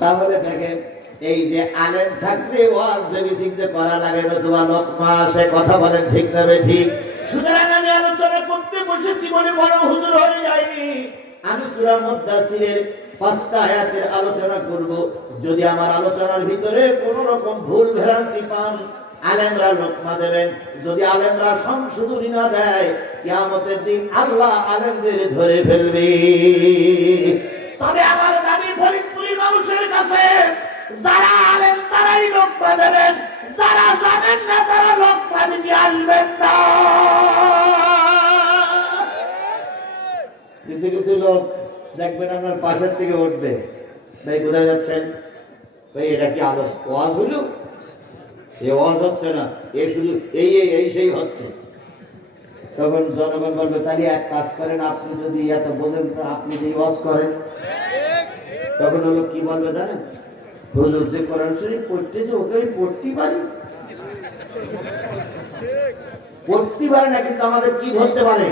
তাহলে দেখেন এই যে আলেম থাকলে ওয়াজ বেবিসিংতে করা লাগে নতুবা লোকমা আসে, কথা বলেন ঠিক না ঠিক? সুতরাং আমি আলোচনা করতে বসেছি বলে বড় হুজুর হয়ে যায়নি। আমি সূরা মুদ্দাসসিরের 5টা আয়াতের আলোচনা করব। যদি আমার আলোচনার ভিতরে কোন রকম ভুল ভ্রান্তি পান, আলেমরা লোকমা দেবেন। যদি আলেমরা সংশোধনী না দেয়, কিয়ামতের দিন আল্লাহ আলেমদের ধরে ফেলবে। তবে আমার দাবি ফরিদপুরের মানুষের কাছে, যারা আলেম তারাই লোকমা দেবেন, যারা জানেন না তারা লোকমা দিতে আসবেন না। কিছু কিছু লোক দেখবেন আপনার পাশের থেকে উঠবে, ভাই কোথায় যাচ্ছেন? ভাই এটা কি ওয়াজ হলো? এ ওয়াজ হচ্ছে না, এ শুধু এই সেই হচ্ছে। তখন জনগণ বলবে, তাহলে এক কাজ করেন, আপনি যদি এত বোঝেন তো আপনি যে ওয়াজ করেন। তখন লোক কি বলবে জানেন? হুজুর যে কোরআন শরীফ পড়তেছে ওকে আমি পড়তেই পারি, পড়তে পারে না, কিন্তু আমাদের কি ধরতে পারে?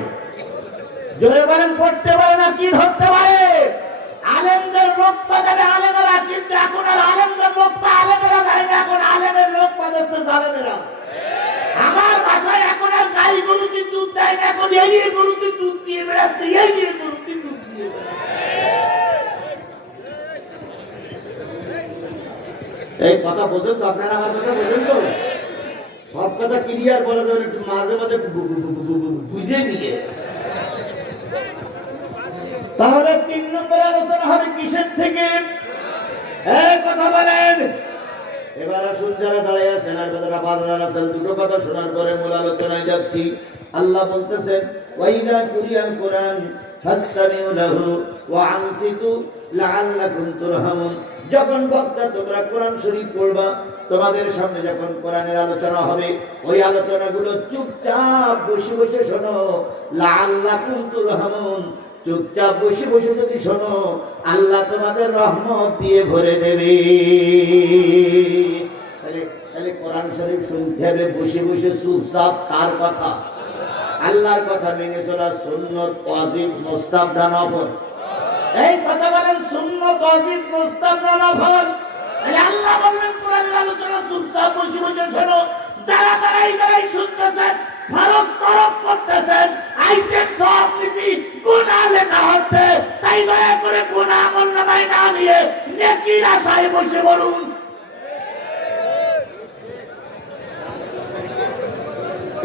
জোরে বলেন, পড়তে পারে না, কি ধরতে পারে? আলেমদের লোক পাবে আলেমেরা, কিন্তু এখন আর আলেমদের লোক পা আলেমেরা যায় না, এখন আলেমের লোক পাচ্ছে জালেমেরা। আমার ভাষায় এখন আর গাই গরুকে দুধ দেয় না, এখন এই গরুকে দুধ দিয়ে বেড়াচ্ছে, এই গরুকে দুধ দিয়ে বেড়াচ্ছে। এই কথা বোঝেন তো আপনারা? আমার কথা বোঝেন তো? সব কথা ক্লিয়ার বলা যাবে, একটু মাঝে মাঝে বুঝে নিয়ে। তাহলে 3 নম্বরে আলোচনা হবে কিসের থেকে? কথা বলেন। এবার আসুন যারা দাঁড়িয়ে আছেন আর যারা বাজার আছেন, দুটো কথা শোনার পরে মূল আলোচনায় যাচ্ছি। আল্লাহ বলতেছেন, ওয়াইদা কুরিয়াল কোরআন ফাসতামিউ লাহু ওয়া আনসিতু লাআল্লাকুম তুরহামুন। যখন বক্তা তোমরা কোরআন শরীফ পড়বা, তোমাদের সামনে যখন কোরআনের আলোচনা হবে, ওই আলোচনাগুলো চুপচাপ বসে বসে শোনো। লাআল্লাকুম তুরহামুন, চুপচাপ বসে বসে যদি শোনো, আল্লাহ তোমাদের রহমত দিয়ে ভরে দেবে। তাহলে কোরআন শরীফ শুনতে হবে বসে বসে চুপচাপ। কার কথা? আল্লাহর কথা মেনে চলা সুন্নত, ওয়াজিব, মুস্তাহাব না নফল? এই কথা বলেন, সুন্নত, ওয়াজিব, মুস্তাহাব না নফল? আল্লাহ বললেন কোরআনের আলোচনা চুপচাপ বসে বসে শোনো। যারা দাঁড়াই শুনতেছেন, ফরজ তরফ করতেছেন, আইসেন সব নীতি গুনাহ লেখা হচ্ছে, তাই দয়া করে গুনাহ আমলনামায় না নিয়ে নেকির আশায় বসে বলুন।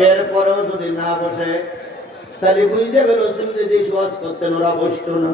এরপরেও যদি না বসে, তাহলে বুঝতে হবে রসুল যে ওয়াজ করতেন ওরা বসতো না।